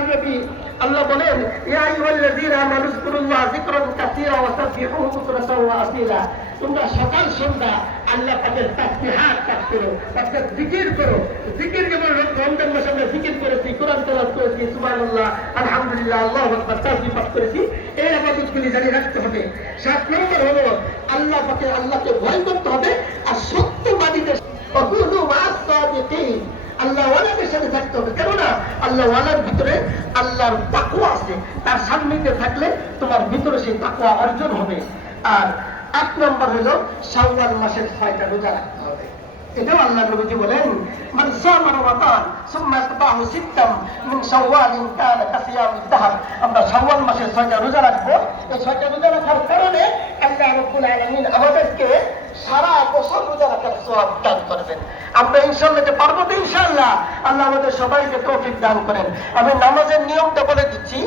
নবী আল্লাহ বলেন পাঠ করেছি, কোরআন রাখতে হবে। সাত আল্লাহ আল্লাহকে ভয় করতে হবে আর সত্যবাদীদের আল্লাহ ওয়ালাদের সাথে থাকতে হবে কেননা আল্লাহ ওয়ালার ভিতরে আল্লাহর তাকুয়া আছে। তার সান্নিধ্যে থাকলে তোমার ভিতরে সেই তাকুয়া অর্জন হবে। আর এক নম্বর হলো শাওয়াল মাসের ছয়টা রোজা রাখতে হবে। এটাও আল্লাহ নবীজি বলেন, মান সামা রমাদান, সুম্মা সিত্তাম মিন কানা কাসিয়ামিদ দাহর। আমরা শাওয়াল মাসের ছয়টা রোজা রাখব। এই ছয়টা রোজা রাখার কারণে আল্লাহ রাব্বুল আলামিন আমাদেরকে সারা দান করবেন। আমরা ইনশাল্লাহ পারব তো ইনশাল্লাহ আল্লাহ আমাদের সবাইকে তৌফিক দান করেন। আমি নামাজের নিয়মটা বলে দিচ্ছি।